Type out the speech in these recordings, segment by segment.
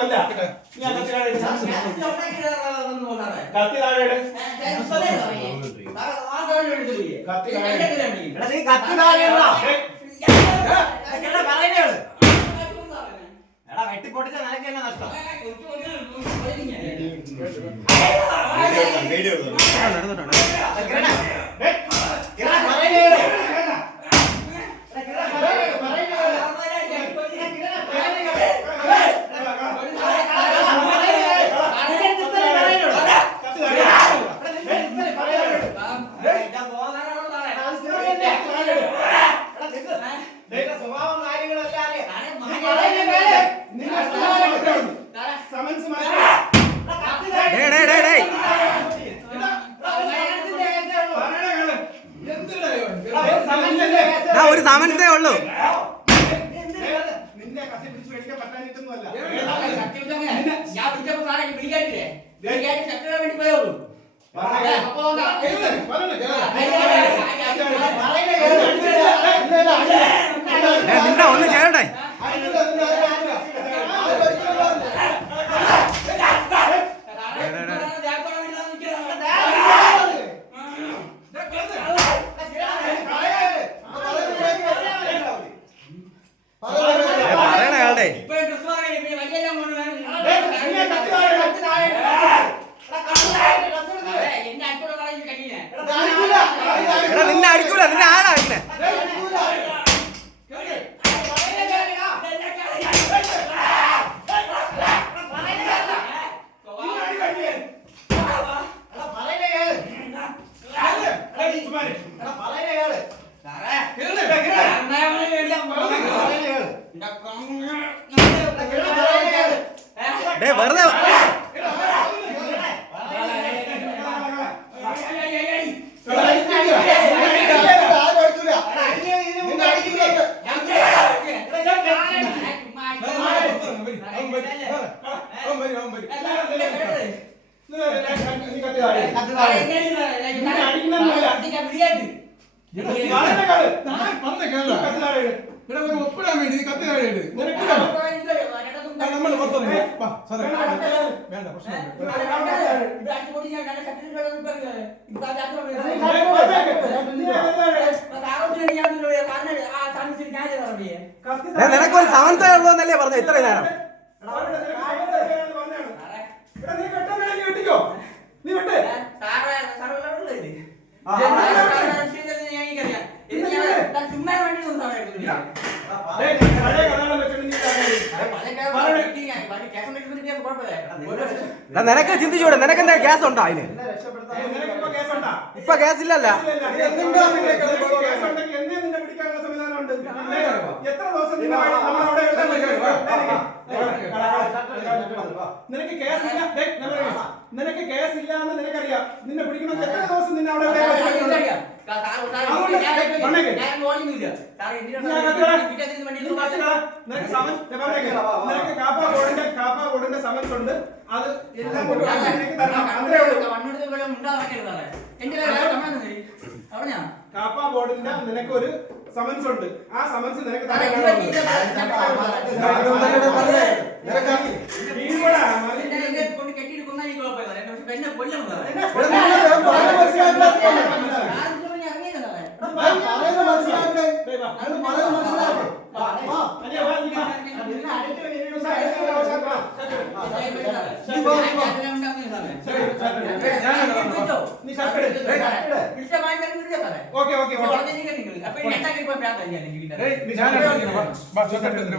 നീ ആ കത്തി താഴെ. കത്തി താഴെ. കത്തി താഴെ കത്തി താഴെ. ഏയ്, എടാ വെട്ടിപ്പൊട്ടിച്ച നിനക്ക് തന്നെ നഷ്ടം ഏയ്, എടാ പറയുന്നേ ഉള്ളൂ. വേണ്ട. കത്തി താഴെ ഇട്. നിന്റെ സ്വഭാവം കാര്യങ്ങളെല്ലാം അറിയാം. നിന്റെ സ്ഥലം സമൻസ് മാറ്റി ഡേയ് ഡേയ് ഡേയ് ഡേയ് പറയണ കേൾ. ഏയ്, സമൻസല്ലേ? ഡാ ഒരു സമൻസേ ഉള്ളൂ. നിന്നെ കത്തി പിടിച്ച് മേടിക്കാൻ പറ്റാഞ്ഞിട്ടൊന്നുമല്ല. ഞാൻ വിളിച്ചപ്പോ സാറേ വിളിക്കാനില്ലേ? വിളിക്കാൻ ശക്തിയുടെ വേണ്ടി പോയുള്ളൂ പറയണ കേൾ. അപ്പൊ എന്താ? വെറുതെ ആരും അടിക്കൂല. നിന്നെ അടിക്കില്ല. നീ കത്തി താഴെ ഇട്. കത്തി താഴെ ഇട്. പറയണ കേൾ. കത്തി ഒരു. ഒപ്പിടാൻ വേണ്ടി നീ കത്തി. നിനക്ക് നമ്മൾ പുറത്തിറങ്ങി വാ സാറേ വേണ്ട പ്രശ്നമില്ല. ഡേ നിനക്കൊരു സമൻസേ ഉള്ളൂ എന്നല്ലേ പറഞ്ഞ ഇത്രയും നേരം. നീ വിട്ടേ. ചുമ്മാ വേണ്ടി എടാ, ഏയ്, പറയുന്നേ പഴയ കഥകൾ വെച്ചിട്ട് നീ ഡാ നിനക്ക് ചിന്തിച്ചൂടെ? നിനക്ക് എന്താ ഗ്യാസ് ഉണ്ടോ അതിന്? ഇപ്പൊ ഗ്യാസ് ഇല്ലല്ല. നിനക്ക് കേസ് ഇല്ല നിനക്ക് കേസ് ഇല്ല എന്ന് നിനക്കറിയാം. നിന്നെ പിടിക്കണമെങ്കിൽ എത്ര ദിവസം നിന്നെ അവിടെ സമൻസ് ഉണ്ട് അത് എല്ലാം കാപ്പ ബോർഡിന്റെ നിനക്ക് ഒരു സമൻസ് ഉണ്ട് ആ സമൻസ് നിനക്ക് തരാൻ മനസ്സിലാക്കട്ടെ.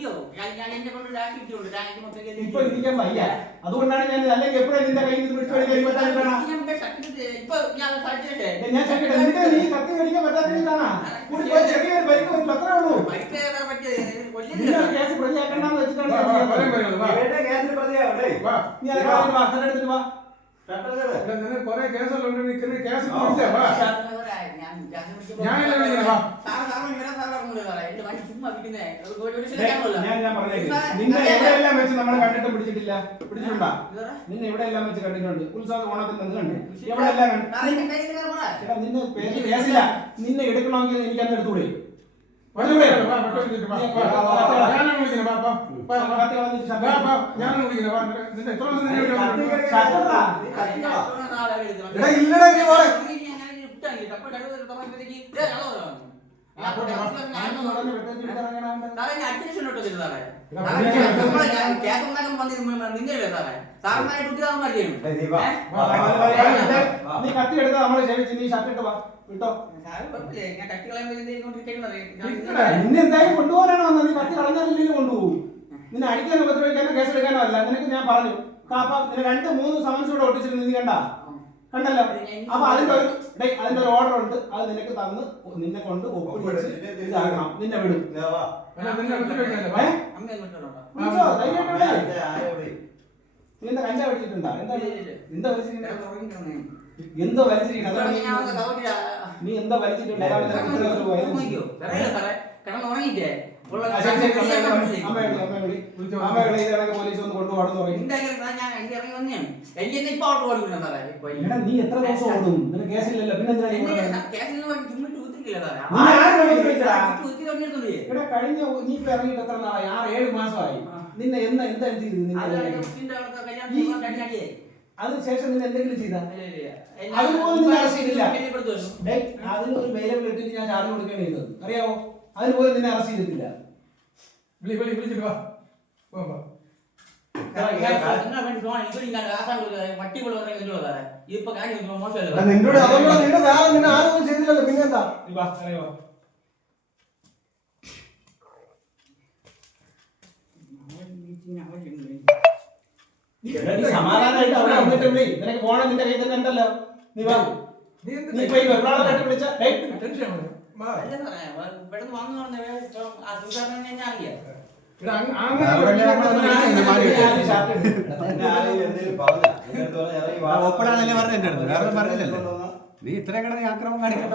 ഷർട്ട് ഷർട്ട് ഷർട്ട് ഷർട്ട് നീ ഞാൻ എടുത്തിട്ട് വാ വാ ഷർട്ട് എടുത്തിട്ട് വാ വരണേ വാ എടുത്തിട്ട് വാ പറയണേ കേട്ടോ എന്തല്ലേ അത് വാ. ഷർട്ട് എടുത്ത് വാ. ആ നം- എടാ, ഒരു ഷർട്ട് എടാ, നിന്നെ ഇടിക്കണമെങ്കിൽ ഇനിയിപ്പോ അടിച്ച് ഇടിച്ചാ പോരെടാ. ഇപ്പൊ ഇരിക്കാൻ വയ്യ അതുകൊണ്ടാണ് ഞാൻ അല്ലെങ്കിൽ എപ്പോഴും നിന്റെ കയ്യിൽ നിന്ന് പിടിച്ചു കളിക്കാൻ പറ്റാതിട്ടാണ് ഞാൻ ചക്കട്ടെ നിന്റെ നീ കത്തി കളിക്കാൻ പറ്റാത്തതാണ് കൂടി പോയി ചെറിയൊരു പരിക്ക് പറ്റും അത്രേ ഉള്ളൂ നിന്നെ ഒരു കേസ് പ്രതിയാക്കണ്ടെന്ന് വെച്ചിട്ടാണ് ഞാൻ ചെയ്യുന്നത്. ഇവരുടെ കേസിൽ. നീ അത് കളഞ്ഞിട്ട് വാ ഷർട്ട് എടുത്തിട്ട് വാ കുറെ കേസ് ഞാനല്ലേ നിന്നെ എവിടെയെല്ലാം വെച്ച് നമ്മൾ കണ്ടിട്ട് പിടിച്ചിട്ടില്ല പിടിച്ചിട്ടുണ്ടാ നിന്നെ എവിടെയെല്ലാം വെച്ച് കണ്ടിട്ടുണ്ട് ഉത്സവ ഓണത്തിന് നിന്ന് കണ്ട് എവിടെയെല്ലാം നിന്നെ പേര് കേസില്ല നിന്നെ എടുക്കണമെങ്കിൽ എനിക്ക് അന്ന് എടുത്തൂടെ നീ വാ. നീ കത്തി എടുത്താ നമ്മളെ ക്ഷമിച്ച് നീ ഷർട്ട് ഇട്ട് വാ എന്തായാലും കൊണ്ടുപോകാനാണ് വന്നത്? നീ പത്തി കളഞ്ഞാലും കൊണ്ടുപോകും. നിന്നെ അടിക്കാനോ ഉപദ്രവിക്കാനോ കേസ് എടുക്കാനോ അല്ല. നിനക്ക് ഞാൻ പറഞ്ഞു. കാപ്പ നിന്നെ രണ്ട് മൂന്ന് സമൻസ് കൂടെ ഒട്ടിച്ചിരുന്നു. നീ കണ്ട? കണ്ടല്ലോ? അപ്പൊ അതിന്റെ ഒരു അതിന്റെ ഒരു ഓർഡർ ഉണ്ട്. അത് നിനക്ക് തന്ന് നിന്നെ കൊണ്ട് ഇതാക്കണം. നിന്നെ വിടും? നീ എന്താ കഞ്ചാ പിടിച്ചിട്ടുണ്ടോ? എന്താ. എന്താ. എന്തോ ഒന്ന് നീ- എന്താ നീ എത്ര ദിവസം ഓടും? നിനക്ക് കേസില്ലല്ലോ. പിന്നെ എന്തിനാ നീ നിന്ന് കഴിഞ്ഞ നീ ഇപ്പൊ ഇറങ്ങിയിട്ട് എത്ര നാളായി? ആറ് ഏഴ് മാസമായി. എന്താ എന്താ എന്ത് ചെയ്തു അതിനുശേഷം നിങ്ങൾ എന്തെങ്കിലും ചെയ്താൽ അതിന് ഒരു ഞാൻ ചാർജ് കൊടുക്കേണ്ടി ചെയ്തത് അറിയാവോ? അതിനുപോലും നിന്നെ അറസ്റ്റ് ചെയ്തിട്ടില്ല. നിന്നോട് അതുകൊണ്ട് വേറെ നിന്നെ ആരൊന്നും ചെയ്തില്ലല്ലോ. പിന്നെന്താ സമാധാനമായിട്ട് അവിടെ വന്നിട്ട് വിളി. നിനക്ക് ഫോൺ നിന്റെ കയ്യിൽ തന്നെ ഉണ്ടല്ലോ. നീ വാ. നീ എന്ത് നീ പോയി വിളിച്ച. പറഞ്ഞ എന്റെ അടുത്ത്. വേറെ പറഞ്ഞില്ലല്ലോ? നീ ഇത്രയും കിടന്ന് ആക്രമം കാണിക്കേണ്ട